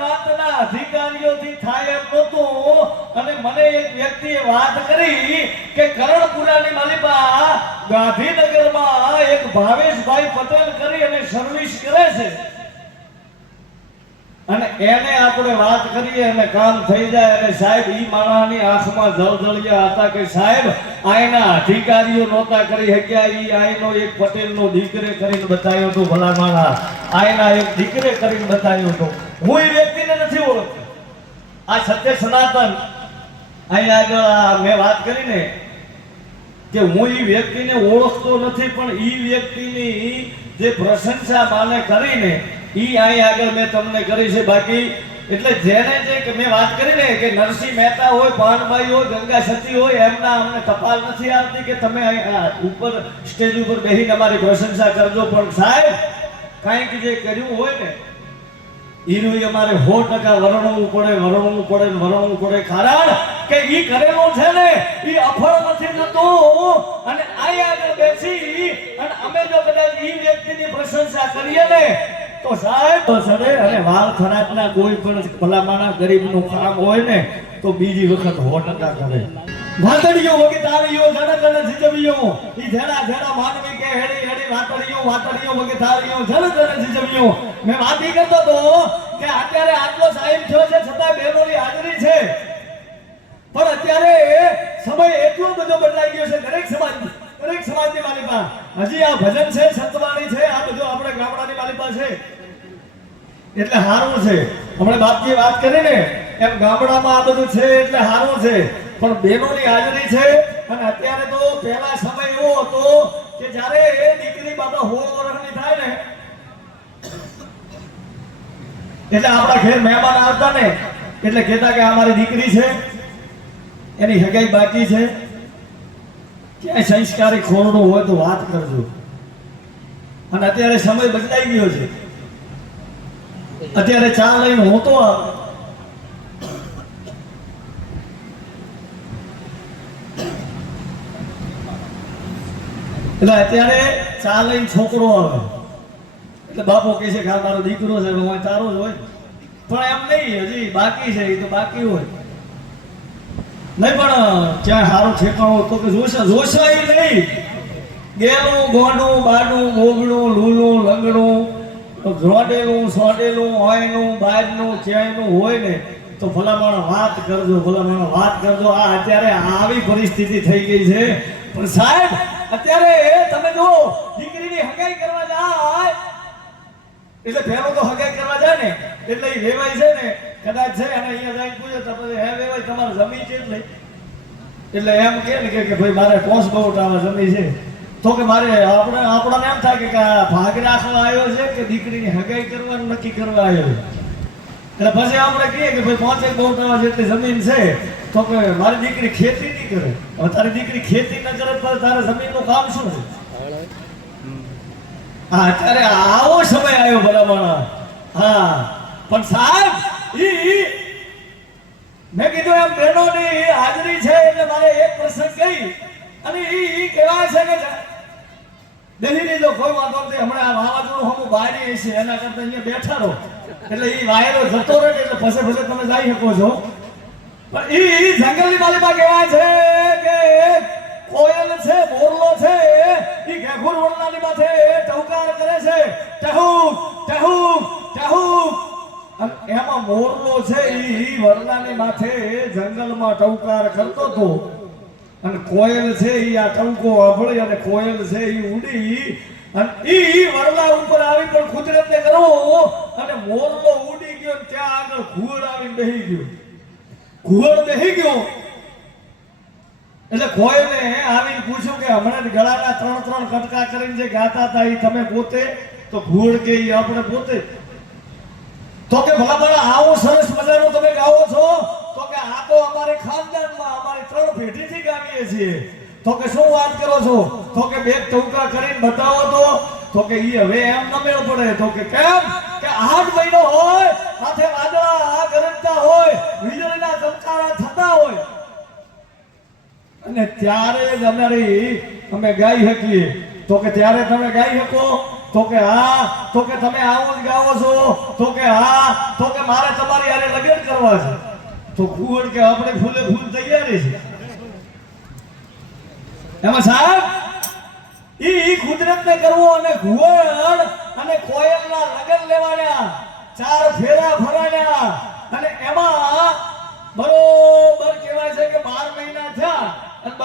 પ્રાંતના અધિકારીઓથી થાય એમ અને મને એક વ્યક્તિએ વાત કરી કે કરણપુરાની માલિકા ગાંધીનગરમાં એક ભાવેશભાઈ પટેલ કરી અને સર્વિસ કરે છે. અને એને આપણે વાત કરીએ અને કામ થઈ જાય અને સાહેબ ઈ માણાની આંખમાં જળજળિયા હતા કે સાહેબ, આયના અધિકારીઓ નહોતા કરી શક્યા. ઈ આયનો એક પટેલનો દીકરે કરીને બતાવ્યો હતો ભલા માણા આયના એક દીકરે કરીને બતાવ્યો હતો. હું એ વ્યક્તિને નથી ઓળખતો. આ સત્ય સનાતન. અહીંયા આગળ મેં વાત કરીને કે હું એ વ્યક્તિને ઓળખતો નથી, પણ એ વ્યક્તિની જે પ્રશંસા માને કરીને એ અહીં આગળ મેં તમને કરી છે. બાકી એટલે જેને જે મેં વાત કરી ને કે નરસિંહ મહેતા હોય પાનભાઈ હોય, ગંગા સતી હોય, એમના અમને તપાલ નથી આવતી કે તમે અહીં ઉપર, સ્ટેજ ઉપર બેસીને અમારી પ્રશંસા કરજો. પણ સાહેબ, કાંઈક જે કર્યું હોય ને ઈ અમારે સો ટકા વરણવું પડે વરણવું પડે વર્ણવું પડે. કારણ કે ઈ કરેલો છે ને, ઈ અફળ નથી થતો અને આઈ આગળ બેસી, અને અમે જો કદાચ ઈ વ્યક્તિની પ્રશંસા કરીએ ને, તો સાહેબ સડે અને વાલ ખરાકના કોઈ પણ ભલામાણા ગરીબનું કામ હોય ને, તો બીજી વખત સો ટકા કરે. વાતડીઓ વગી તારીઓ જણા જણા જીજવીઓ ઈ જણા જણા માનવી કે હેડી હેડી વાતડીઓ વાતડીઓ વગી તારીઓ જણા જણા જીજવીઓ મેં વાત એ કરતો તો કે અત્યારે આટલો સાહેબ થયો છે છતાં બહેનોની હાજરી છે. પણ અત્યારે સમય એટલો બધો બદલાઈ ગયો છે, દરેક સમાજ દરેક સમાજની માલિકા હજી આ ભજન છે, સંતવાણી છે, આ બધું આપણે ગામડાની માલિકા છે. એટલે હારું છે. હમણાં બાપજી વાત કરી ને, એમ ગામડામાં આ બધું છે એટલે હારું છે. પણ બહેનોની હાજરી છે, અને અત્યારે તો પહેલા સમય એવો હતો કે જ્યારે એ દીકરી બાબા હોળ વર્ષની થાય ને એટલે આપણા ઘેર મહેમાન આવતા ને, એટલે કહેતા કે અમારી દીકરી છે, એની હગાઈ બાકી છે. ક્યાંય સંસ્કારી ખોરડું હોય તો વાત કરજો. અને અત્યારે સમય બદલાઈ ગયો છે. અત્યારે ચા લઈને હું તો. એટલે અત્યારે ચા લઈને છોકરો આવે. એટલે બાપો કહે છે કે આ મારો દીકરો છે, હું તારો જ હોય. પણ એમ નહીં, હજી બાકી છે, એ તો બાકી હોય. નહીં, પણ ક્યાં સારું ઠેકાણું તો કે જોશે જોશે એ નહીં. ગેલું, ગોંડું, બાડું, મોગડું, લૂલું, લંગડું રોડેલું, સોડેલું હોયનું બાજનું ક્યાંયનું હોય ને, તો ભલામણ વાત કરજો, ભલામણ વાત કરજો. આ અત્યારે આવી પરિસ્થિતિ થઈ ગઈ છે. પણ સાહેબ, અત્યારે તમે જો દીકરીની હગાઈ કરવા જાય એટલે ફેરો તો હગાઈ કરવા જાય ને, એટલે એ વેવાય છે ને, કદાચ છે અને અહીંયા જઈને પૂછે તો પછી હે વેવાય તમારે જમીન છે એટલે એટલે એમ કે ને કે ભાઈ મારે ટોસ બહુ આવે જમીન છે. તો કે મારે આપણે, આપણને એમ થાય કે ભાગ રાખવા આવ્યો છે કે દીકરીની હગાઈ કરવાનું નક્કી કરવા આવ્યો એટલે પછી આપણે કહીએ કે ભાઈ પાંચેક બહુ ટકા જેટલી જમીન છે, તો કે મારી દીકરી ખેતી નહીં કરે. હવે તારી દીકરી ખેતી ન કરે તારે જમીનનું કામ શું છે? હા અત્યારે આવો સમય આવ્યો ભલામણ. હા, પણ સાહેબ, ઈ મેં કીધું એમ, બહેનોની હાજરી છે એટલે મારે એક પ્રસંગ કહી, અને ઈ ઈ કહેવાય છે કે દિલ્હીની જો કોઈ વાંધો નથી, હમણાં વાવાઝોડું હમું બારી છે એના કરતા અહીંયા બેઠા રહો. એટલે ઈ વાયરો જતો રહે એટલે ફસે ફસે તમે જઈ શકો છો. પણ ઈ જંગલની માલિકા કહેવાય છે કે કોયલ છે મોરલો છે ઈ ઘેઘુર વરણાની માથે ટહુકાર કરે છે. ટહુ ટહુ ટહુ. અને એમાં મોરલો છે ઈ વરણાની માથે જંગલમાં ટહુકાર કરતો હતો. અને કોયલ છે ઈ આ ટંકો અભળી અને કોયલ છે ઈ ઉડી. અને ઈ વરલા ઉપર આવી પણ કુદરતને કરો અને મોરલો ઉડી ગયો ત્યાં આગળ ઘુવડ આવીને બેહી ગયો. ઘુવડ બેહી ગયો. એટલે કોઈને આવીને પૂછ્યું કે હમણાં ગળાના ત્રણ ત્રણ કટકા કરીને જે ગાતા હતા એ તમે પોતે? તો ઘુવડ કે એ આપણે પોતે? તો કે ભલા ભલા આવો સરસ મજાનો તમે ગાવો છો? તો કે આ તો અમારે ખાનદાનમાં, અમારી ત્રણ પેઢીથી ગાવીએ છીએ. તો કે શું વાત કરો છો? તો કે બે ટૂંકા કરીને બતાવો તો. તો કે ઈ હવે એમ ન મેળ પડે. તો કે કેમ? કે આઠ મહિનો હોય માથે વાદળા ગરજતા હોય, વીજળીના ચમકારા થતા હોય. અને ત્યારે જ અમારી અમે ગાઈ શકીએ. તો કે ત્યારે તમે ગાઈ શકો, તો કે હા, તો કે તમે આવો જ ગાવો છો, તો કે હા, તો કે મારે તમારી આને લગ્ન કરવા છે. તો કુંવર કે આપણે ફૂલે ફૂલ તૈયારી છે. એમાં સાહેબ, ઈ કુદરત ને કરવો અને ઘુવડ અને કોયલના લગન લેવાના, ચાર ફેરા ફરાડ્યા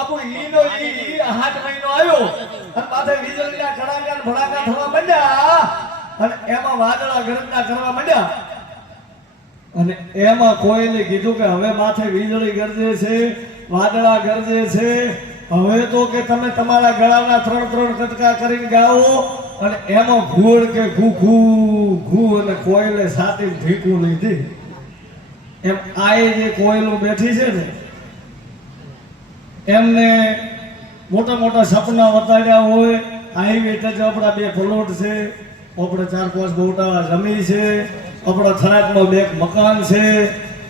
બાપુ મહિનો આવ્યો અને વીજળીના કડાકા ભડાકા થવા માંડ્યા અને એમાં વાદળા ગરજના કરવા માંડ્યા. અને એમાં કોઈને કીધું કે હવે માથે વીજળી ગરજે છે, વાદળા ગરજે છે. હવે તો કે તમે તમારા ગળાના ત્રણ ત્રણ કટકા કરીને ગાઓ અને એમાં ઘોળ કે ઘૂખું ઘુ અને કોયલે સાથે ભીખું લીધી એમ આએ જે કોયલું બેઠી છે ને એમને મોટા મોટા સપના વતાડ્યા હોય. હાઈવે ટચ આપણા બે પ્લોટ છે. આપણે ચાર પાંચ ગોટાળા જમીન છે. આપણા થરાદમાં બે મકાન છે.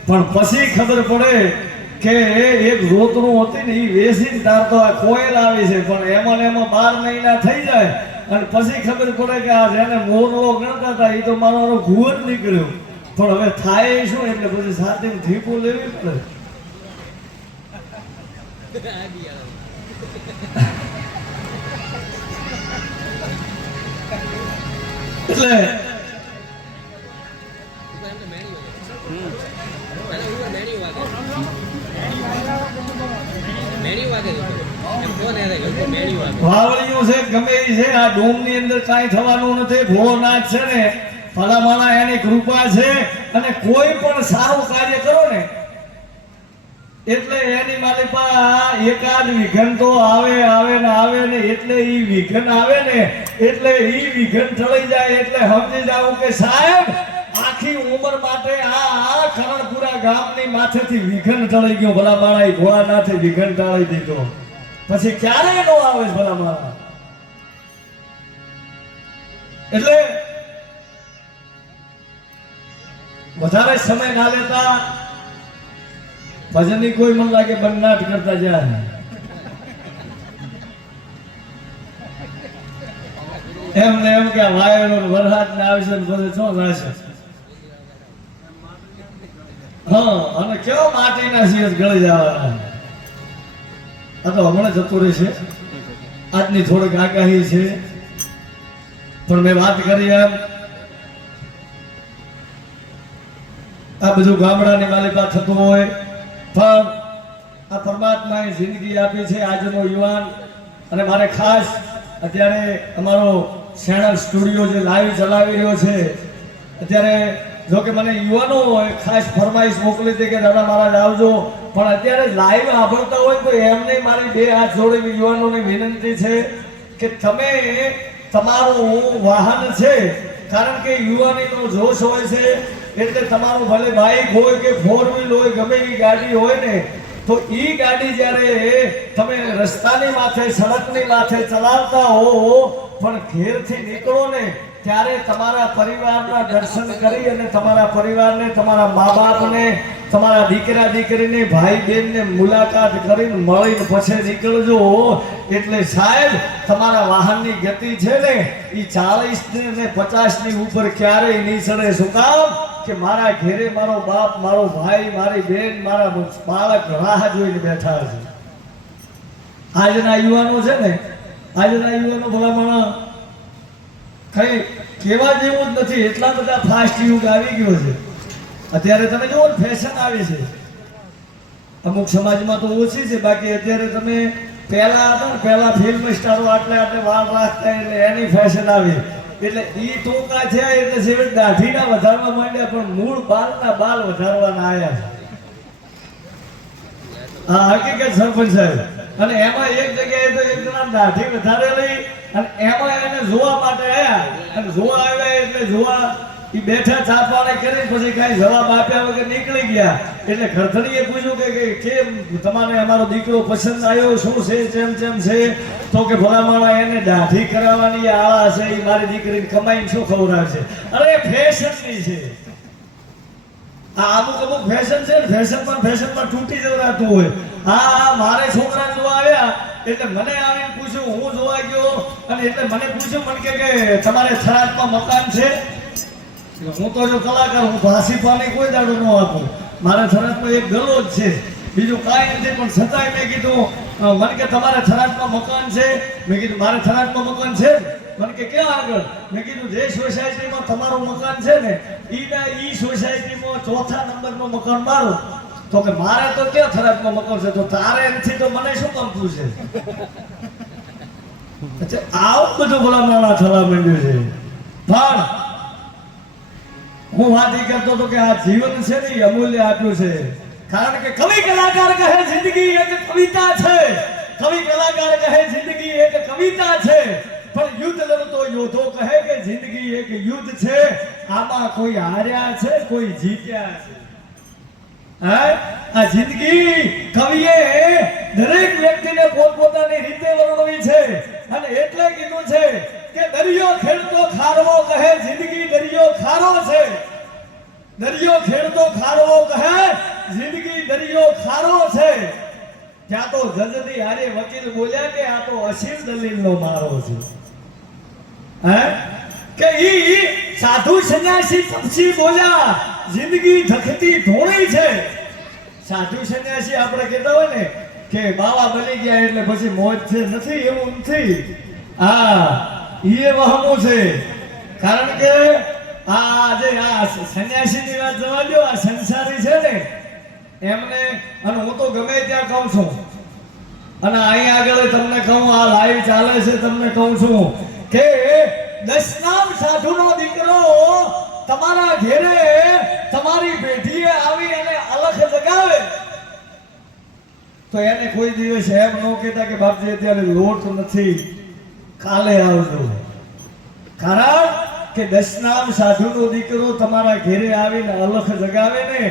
પણ પછી ખબર પડે કે એક રોતરું હતી ને, એ વેસીને તાર તો આ કોયલ આવી છે. પણ એમાં ને એમાં બાર મહિના થઈ જાય. અને પછી ખબર પડે કે આ જેને મોરલો ગણતા હતા એ તો મારો ઘુવર નીકળ્યો. પણ હવે થાય શું? એટલે પછી સાથે ધીપું લેવી પડે. એટલે છે, ગમે છે, આ ડોમની અંદર કાંઈ થવાનું નથી, ભોળોનાથ છે ને ભલામાણા એની કૃપા છે, અને કોઈ પણ સારું કાર્ય કરો ને એટલે એની મારી પા એકાદ વિઘન તો આવે આવે ને આવે ને એટલે ઈ વિઘન આવે ને એટલે ઈ વિઘન ઠળી જાય એટલે સમજી જાવ કે સાહેબ, આખી ઉંમર માટે આ કરણપુરા ગામની માથેથી વિઘન ટળી ગયો, ભલા માળા ભોળાનાથે વિઘન ટાળી દીધો. પછી ક્યારે નો આવે છે ભલા મારા? એટલે વધારે સમય ના લેતા ભજનની કોઈ મન લાગે બન્નાટ કરતા જાય. એમ ને એમ કે વાયરો વરસાદ ને આવશે ને બધે શું થશે? હા, અને કેવો માટીના સિંહ ગળી જવાના. આ તો હમણાં જતું રહેશે આજની થોડીક આગાહી છે. પણ મેં વાત કરી એમ. આ બધું ગામડાની માલિકા થતું હોય પણ આ પરમાત્માએ જિંદગી આપી છે આજનો યુવાન. અને મારે ખાસ અત્યારે અમારો સેણક સ્ટુડિયો જે લાઈવ ચલાવી રહ્યો છે, અત્યારે જો કે મને યુવાનો ખાસ ફરમાઈશ મોકલી હતી કે, દાદા મારા આવજો. પણ અત્યારે લાઈવ સાંભળતા હોય તો એમને મારી બે હાથ જોડેલી યુવાનોની વિનંતી છે કે તમે, તમારું વાહન છે. કારણ કે યુવાનીનો જોશ હોય છે એટલે તમારું ભલે બાઇક હોય કે ફોર વ્હીલ હોય, ગમે એવી ગાડી હોય ને, તો એ ગાડી જ્યારે તમે રસ્તાની માથે, સડકની માથે ચલાવતા હો પણ ઘેરથી નીકળો ને, ત્યારે તમારા પરિવારના દર્શન કરી અને તમારા પરિવારને, તમારા મા બાપને તમારા દીકરા દીકરીને ભાઈ બહેનને મુલાકાત કરીને મળીને પછી નીકળજો. એટલે સાહેબ, તમારા વાહનની ગતિ છે ને એ ચાલીસ ને પચાસની ઉપર ક્યારેય નહીં ચડે શું કામ? કે મારા ઘેરે મારો બાપ, મારો ભાઈ, મારી બેન મારા બાળક રાહ જોઈને બેઠા છે. આજના યુવાનો છે ને, આજના યુવાનો ભલામણ કઈ કેવા જેવું જ નથી. એટલા બધા ફાસ્ટ યુગ આવી ગયો છે. અત્યારે તમે જુઓ ફેશન આવે છે. અમુક સમાજમાં તો ઓછી છે, બાકી અત્યારે તમે પહેલા હતા ને, પહેલા ફિલ્મ સ્ટારો આટલે આટલે વાળ રાખતા એટલે એની ફેશન આવી. એટલે એ ટોકા છે, એટલે સેવટ દાઢીના વધારવા માંડ્યા, પણ મૂળ બાલના બાલ વધારવાના આયા છે. હા હકીકત સરપંચ સાહેબ. અને એમાં એક જગ્યાએ તો એક જણા દાઢી વધારેલી અને એમાં એને જોવા માટે આવ્યા અને જોવા આવ્યા એટલે જોવા ઈ બેઠા ચા પાણી કરી પછી કઈ જવાબ આપ્યા વગર નીકળી ગયા. એટલે ખરથડીએ પૂછ્યું કે કેમ તમારે અમારો દીકરો પસંદ આવ્યો? શું છે? જેમ જેમ છે? તો કે ભલા માણસ એને દાઢી કરાવવાની આળા છે. એ મારી દીકરીને કમાઈને શું ખવડાવશે અરે, ફેશનની છે. આ અમુક અમુક ફેશન છે ને ફેશનમાં ફેશનમાં તૂટી જવરાતું હોય. હા મારે છોકરા જોવા આવ્યા, એટલે મને આવીને પૂછ્યું, હું જોવા ગયો, અને એટલે મને પૂછ્યું, મને કે તમારે થરાદમાં મકાન છે? હું તો જો કલાકાર, હું પાણી કોઈ દાડો ન આપું. મારે થરાદમાં એક ગલો જ છે. બીજું કાંઈ નથી, પણ છતાંય મેં કીધું મને કે તમારે થરાદમાં મકાન છે? મેં કીધું, મારે થરાદમાં મકાન છે મને કે, ક્યાં આગળ? મેં કીધું, જે સોસાયટીમાં તમારું મકાન છે ને, ઈના ઈ સોસાયટીમાં ચોથા નંબરનું મકાન મારું. તો કે, મારે તો ક્યાં થરાદમાં મકાન છે? તો તારે એમથી તો મને શું કામ પૂછે? અચ્છા, આવું બધું ભલા માણા થવા માંડ્યું છે. પણ હું વાત એ કરતો હતો કે આ જીવન છે ને અમૂલ્ય આપ્યું છે. કારણ કે કવિ કલાકાર કહે, જિંદગી એક કવિતા છે. કવિ કલાકાર કહે, જિંદગી એક કવિતા છે. પણ યુદ્ધ લડતો યોધો કહે કે, જિંદગી એક યુદ્ધ છે. આમાં કોઈ હાર્યા છે, કોઈ જીત્યા છે? હે? આ જિંદગી કવિએ દરેક વ્યક્તિને પોતપોતાની રીતે વર્ણવી છે. અને એટલે કીધું છે કે દરિયો ખેડતો ખારવો કહે, જિંદગી દરિયો ખારો છે. દરિયો ખેડતો ખારવો કહે, જિંદગી દરિયો ખારો છે. ત્યાં તો જજની હારે વકીલ બોલ્યા કે આ તો અસીમ દલીલનો મારો છે. કે ઈ સાધુ સંન્યાસી તપસી બોલ્યા, જિંદગી ધખતી ધોણી છે. સાધુ સંન્યાસી આપણે કહેતા હોય ને કે બાવા બની ગયા એટલે પછી મોજ છે, નથી, એવું નથી. હા. એ વહમું છે. કારણ કે આ જે આ સંન્યાસીની વાત જવા દો આ સંસારી છે ને, એમને, અને હું તો ગમે ત્યાં કહું છું. અને અહીં આગળ તમને કહું, આ લાઈવ ચાલે છે, તમને કહું છું કે દશનામ સાધુનો દીકરો તમારા ઘેરે તમારી પેઢીએ આવી અને અલખ જગાવે તો એને કોઈ દિવસ એમ ન કહેતા કે બાપજી, અત્યારે લોટ નથી. કાલે આવજો. કારણ કે દશનામ સાધુનો દીકરો તમારા ઘેરે આવીને અલખ જગાવે ને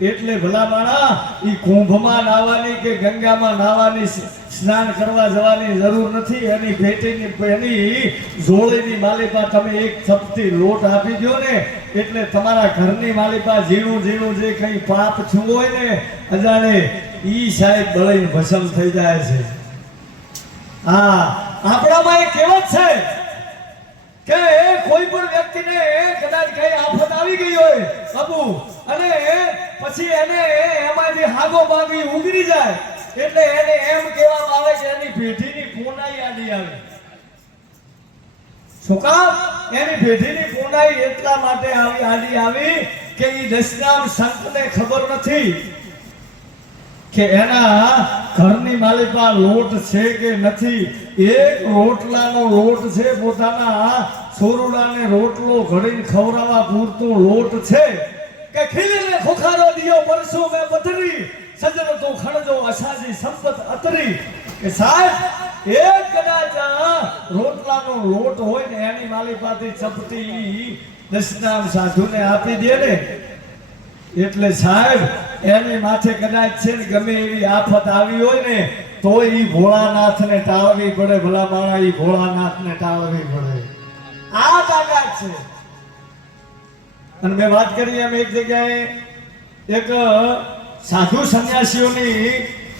એટલે ભલા માણા એ કુંભમાં નાવાની કે ગંગામાં નાવાની સ્નાન કરવા જવાની જરૂર નથી. એની ભેટીની એની જોડેની માલિપા તમે એક ચપટી લોટ આપી દો ને એટલે તમારા ઘરની માલિપા ઝીણું ઝીણું જે કંઈ પાપ છું હોય ને અજાણે ઈ સાહેબ બળીને ભસમ થઈ જાય છે. હા આપણામાં એક કહેવત છે કે કોઈ પણ વ્યક્તિને કદાચ કઈ આફત આવી ગઈ હોય અબુ અને પછી એને એમાંથી હાગો ભાગી ઉગરી જાય, એટલે એને એમ કહેવામાં આવે કે એની પેઢીની પૂનાઈ આડી આવે. શું કામ? એની પેઢીની પૂનાઈ એટલા માટે આવી આડી આવી કે એ દશનામ સંતને ખબર નથી. કે એના ઘરની માલિકા લોટ છે કે નથી? એક રોટલાનો લોટ છે, પોતાના સોરુડાને રોટલો ઘડીને ખવડાવવા પૂરતો લોટ છે. કે ખીલીને ખોખારો દિયો, પરસો મે પથરી. સજન તો ખણજો, અસાજી સંપત અતરી. કે સાહેબ, એક કદાચ રોટલાનો લોટ હોય ને એની માલિપાથી ચપટી દસનામ સાધુને આપી દે ને. એટલે સાહેબ એની માથે કદાચ છે ને ગમે એવી આફત આવી હોય ને, તો ભોળાનાથ ભોળાનાથને ટાળવી પડે, ભલા માણા ઈ ભોળાનાથને ટાળવી પડે. આ તાકાત છે. અને મેં વાત કરી એમ એક જગ્યાએ, એક સાધુ સંન્યાસીઓની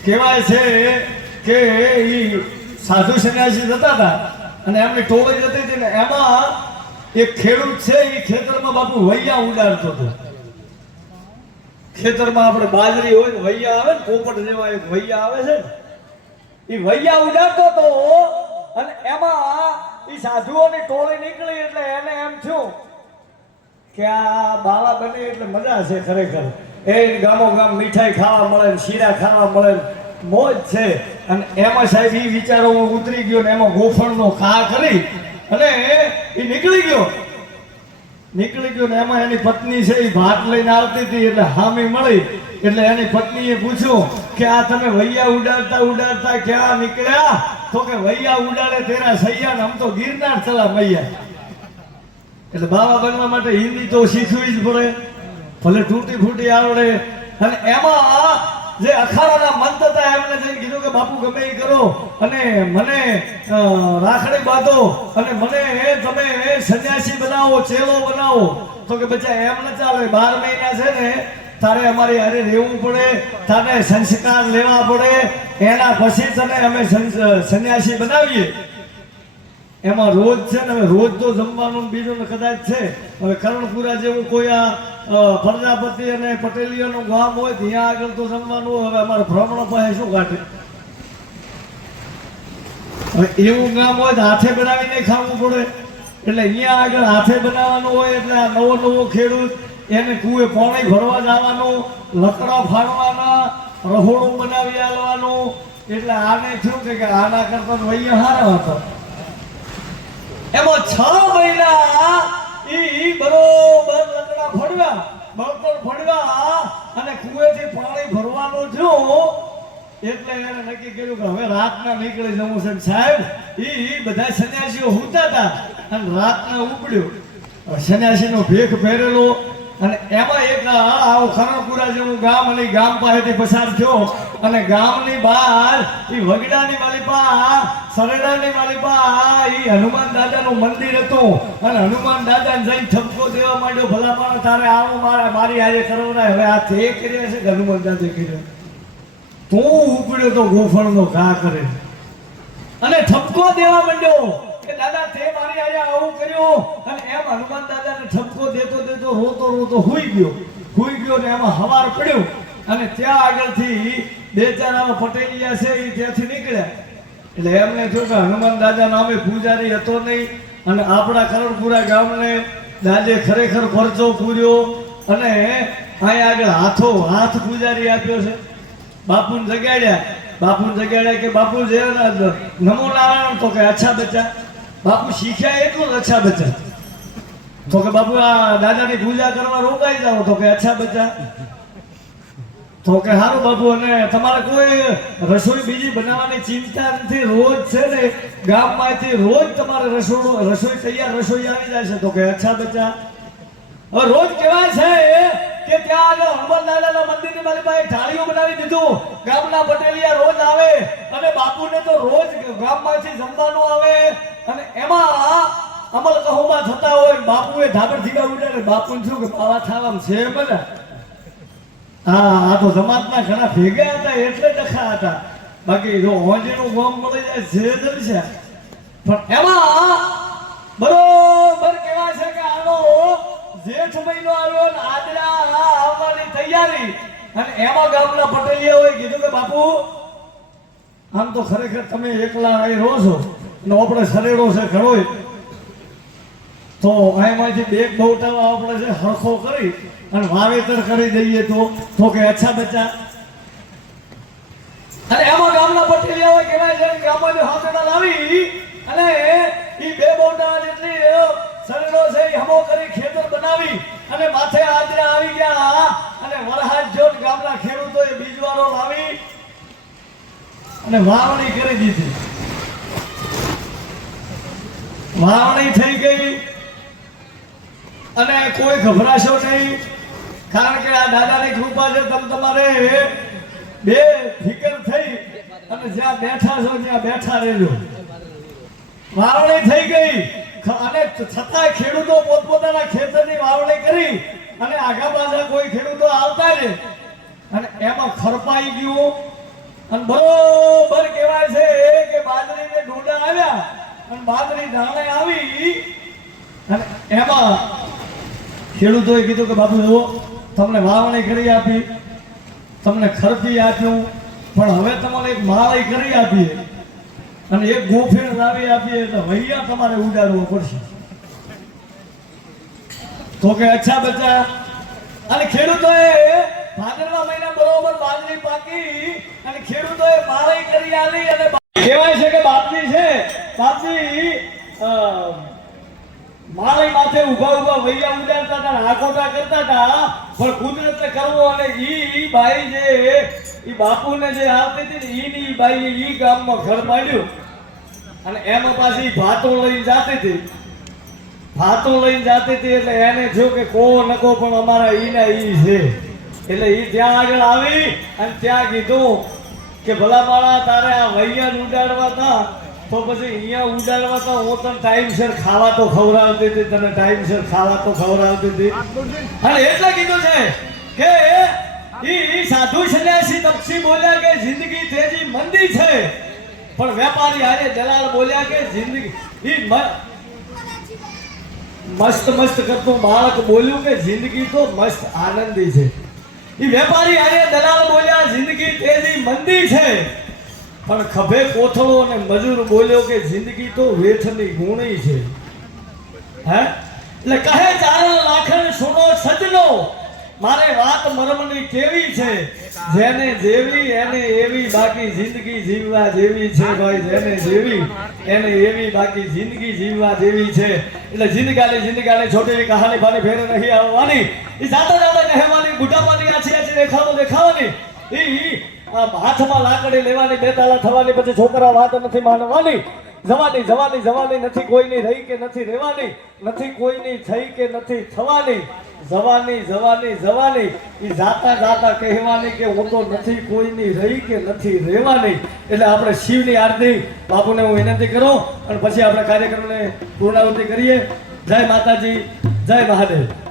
કહેવાય છે કે એ સાધુ સંન્યાસી જતા હતા અને એમની ટોળી જતી હતી ને એમાં એક ખેડૂત છે એ ખેતરમાં બાપુ વૈયા ઉડાડતો હતો. ખેતરમાં આપણે બાજરી હોય ને વૈયા આવે ને, પોપટ જેવા એક વૈયા આવે છે ને એ વૈયા ઉડાડતો તો અને એમાં એ સાધુઓની ટોળી નીકળી એટલે એને એમ થયું કે આ બાવા બને એટલે મજા છે ખરેખર. એ ગામો ગામ મીઠાઈ ખાવા મળે ને શીરા ખાવા મળે ને મોજ છે. અને એમાં સાહેબ એ વિચારો ઉતરી ગયો ને એમાં ગોફણનો ખા કરી અને એ નીકળી ગયો. નીકળી ગયો ને એમાં એની પત્ની છે એ ભાત લઈને આવતી હતી એટલે હામી મળી. એટલે એની પત્નીએ પૂછ્યું કે આ તમે વૈયા ઉડાડતા ઉડાડતા ક્યાં નીકળ્યા? તો કે વૈયા ઉડાડે તેરા સૈયા આમ તો ગિરનાર ચલા મૈયા. એટલે બાવા બનવા માટે હિન્દી તો શીખવી જ પડે. ભલે તૂટી ફૂટી આવડે. અને એમાં જે અખાડાના મંત હતા એમને જઈને કીધું કે, બાપુ, ગમે એ કરો. અને મને રાખડી બાંધો અને મને તમે સંન્યાસી બનાવો, ચેલો બનાવો. તો કે, બચ્ચા, એમ ન ચાલે. બાર મહિના છે ને, તારે અમારી હારે રહેવું પડે. તારે સંસ્કાર લેવા પડે. એના પછી તને અમે સંન્યાસી બનાવીએ. એમાં રોજ છે ને રોજ તો જમવાનું બીજું કદાચ છે. હવે કરણપુરા જેવું કોઈ આ પ્રજાપતિ અને પટેલિયાનું ગામ હોય, ત્યાં આગળ તો જમવાનું હવે અમારે ભ્રમણ પાસે શું કાઢે? એવું ગામ હોય તો હાથે બનાવીને ખાવું પડે. એટલે અહીંયા આગળ હાથે બનાવવાનું હોય, એટલે આ નવો નવો ખેડૂત એને કુએ પાણી ભરવા જવાનું, લકડા ફાડવાના, રહોડું બનાવી આલવાનું. એટલે આને થયું કે કે આના કરતા અહીંયા હારા હતો. એમાં છ મહિના ઈ બરોબર ફડવા બળતણ ફડવા અને કુએથી પાણી ભરવાનું થયું, એટલે એને નક્કી કર્યું કે હવે રાતના નીકળી જવું છે સાહેબ એ બધા સન્યાસીઓ હુતા હતા અને રાતના ઉપડ્યો સન્યાસીનો ભેખ પહેરેલો અને એમાં એક આવું ખરણપુરા જેવું ગામ અને ગામ પાસેથી પસાર થયો. અને ગામની બહાર એ વગડાની માલિપા સરેડાની માલિપા એ હનુમાન દાદાનું મંદિર હતું. અને હનુમાન દાદાને જઈને ઠપકો દેવા માંડ્યો ભલા પણ તારે આવો, મારે, મારી હારે કરવાના હવે આ તે કર્યા છે કે હનુમાન દાદે કર્યો? તું ઉપડ્યો તો ગોફળનો ઘા કરે. અને ઠપકો દેવા માંડ્યો. કે, દાદા તે મારી આજે આવું કર્યું, અને એમ હનુમાન દાદાને ઠપકો દેતો દેતો રોતો રોતો હુઈ ગયો. હુઈ ગયો ને એમાં હવાર પડ્યો. અને ત્યાં આગળથી બે ચાર પટેલિયા છે એ ત્યાંથી નીકળ્યા. એટલે એમને થયું કે હનુમાન દાદા નામે પૂજારી હતો નહીં, અને આપણા કરણપુરા ગામને દાદે ખરેખર ખર્ચો પૂર્યો અને અહીંયા આગળ હાથો હાથ પૂજારી આપ્યો છે. બાપુને જગાડ્યા. બાપુને જગાડ્યા કે બાપુ જે નમો નારાયણ તો કે અચ્છા બચ્ચા. બાપુ શીખ્યા એટલું અચ્છા બચ્ચા? તો કે બાપુ આ દાદાની પૂજા કરવા રોકાઈ જાઓ, તો કે અચ્છા બચ્ચા. તો કે સારું બાપુ, અને તમારે કોઈ રસોઈ બીજી બનાવવાની ચિંતા નથી, રોજ છે ને ગામમાંથી રોજ તમારે રસોડું, રસોઈ તૈયાર રસોઈ આવી જાય છે, તો કે અચ્છા બચ્ચા. હવે રોજ કહેવાય છે કે ત્યાં આગળ હનુમાન દાદાના મંદિરની મારી પાસે ઢાળીઓ બનાવી દીધું. ગામના પટેલિયા રોજ આવે, અને બાપુને તો રોજ ગામમાંથી જમવાનું આવે. અને એમાં અમલ કહુમાં થતા હોય, બાપુએ ધાબળ ધીગા ઉડાડે બાપુને શું કે બાવા થાવામાં છે બધા? હા, આ તો જમાતના ઘણા ભેગા હતા, એટલે ડખા હતા. બાકી જો હોજેનું ગોમ મળી જાય છે જલસા પણ એમાં બરોબર કહેવાય છે કે આનો જેઠ મહિનો આવ્યો ને આદરા આવવાની તૈયારી. અને એમાં ગામના પટેલિયાઓએ કીધું કે બાપુ, આમ તો ખરેખર તમે એકલા અહીં રહો છો. અને આપણે સરેડો છે ઘણોય તો અહીંમાંથી બે બહુટાઓ આપણે છે હરખો કરી અને વાવેતર કરી દઈએ તો તો કે અચ્છા બચ્ચા. અને એમાં ગામના પટેલિયાઓ કહેવાય છે ગામમાં હોસ્પિટલ આવી અને એ બે બોટા જેટલી સરેડો છે એ હમો કરી ખેતર બનાવી અને માથે આદરા આવી ગયા અને વરહાદ જોડ ગામના ખેડૂતોએ બીજવાળો લાવી અને વાવણી કરી દીધી. વાવણી થઈ ગઈ અને કોઈ ગભરાશો નહીં. કારણ કે આ દાદાની કૃપા છે, તમે તમારે બે ફિકર થઈ અને જ્યાં બેઠા છો, ત્યાં બેઠા રહેજો. વાવણી થઈ ગઈ. અને છતાંય ખેડૂતો પોતપોતાના ખેતરની વાવણી કરી અને આગા પાછા કોઈ ખેડૂતો આવતા રહે અને એમાં ખરપાઈ ગયું. અને બરોબર કહેવાય છે કે બાજરીને ડોડા આવ્યા. બાજરી ધાણે આવી અને એમાં ખેડૂતોએ કીધું કે, બાપુ, જુઓ, તમને વાવણી કરી આપી, તમને ખરપી આપ્યું, પણ હવે તમારે એક માળાઈ કરી આપીએ અને એક ગોફેર લાવી આપીએ એટલે વૈયા તમારે ઉડાડવો પડશે. તો કે, અચ્છા બચ્ચા. અને ખેડૂતોએ ભાદરવા મહિના બરોબર બાજરી પાકી અને ખેડૂતોએ માળાઈ કરી આલી અને કહેવાય છે બાપજી માળી માથે ઊભા ઊભા વૈયા ઉડાડતા હતા, હાકોટા કરતા હતા. પણ કુદરત કરવો અને ઈ બાઈ જે, ઈ બાપુને જે આવતી હતી ને ઈ ની ઈ બાઈએ ઈ ગામમાં ઘર માંડ્યું અને એમાં પાછી ભાતો લઈને જાતી હતી. ભાતો લઈને જાતી હતી એટલે એને થયું કે કો નકો, પણ અમારા ઈ ના ઈ છે. એટલે ઈ ત્યાં આગળ આવી અને ત્યાં કીધું કે ભલા માળા, તારે આ વૈયા ઉડાડવા હતા તો પછી અહીંયા ઉડાડવા તો હું તને ટાઈમસર ખાવા તો ખવડાવતી હતી, તને ટાઈમસર ખાવા તો ખવડાવતી હતી. અને એટલે કીધું છે કે સાધુ સંન્યાસી તપસી બોલ્યા કે જિંદગી તેજી મંદી છે. પણ વેપારી હારે દલાલ બોલ્યા કે જિંદગી મસ્ત મસ્ત કરતું બાળક બોલ્યું કે જિંદગી તો મસ્ત આનંદી છે. એ વેપારી હારે દલાલ બોલ્યા, જિંદગી તેજી મંદી છે. પણ ખભે કોથળો અને મજૂર બોલ્યો કે જિંદગી તો વેઠની ગુણી છે. હે? એટલે કહે ચારણ લાખણ સુનો સજનો, મારે વાત મરમની કેવી છે? જેને જેવી, એને એવી, બાકી જિંદગી જીવવા જેવી છે ભાઈ, જેને જેવી, એને એવી, બાકી જિંદગી જીવવા જેવી છે. એટલે જિંદગાની જિંદગાની છોટી કહાની ભાની ફેર નહીં આવવાની. એ જાતા જાતા કહેવાની, બુઢાપાની આછી આછી દેખાવો દેખાવાની. ઈ હાથમાં લાકડી લેવાની, બે તાલા થવાની, પછી છોકરા વાત નથી માનવાની. જવાની જવાની જવાની નથી, કોઈની રહી કે નથી રહેવાની, નથી કોઈની થઈ કે નથી થવાની. જવાની જવાની જવાની. એ જાતા જાતા કહેવાની કે હું તો નથી કોઈની રહી કે નથી રહેવાની. એટલે આપણે શિવની આરતી બાપુને હું વિનંતી કરું, અને પછી આપણે કાર્યક્રમને પૂર્ણાવૃત્તિ કરીએ. જય માતાજી, જય મહાદેવ.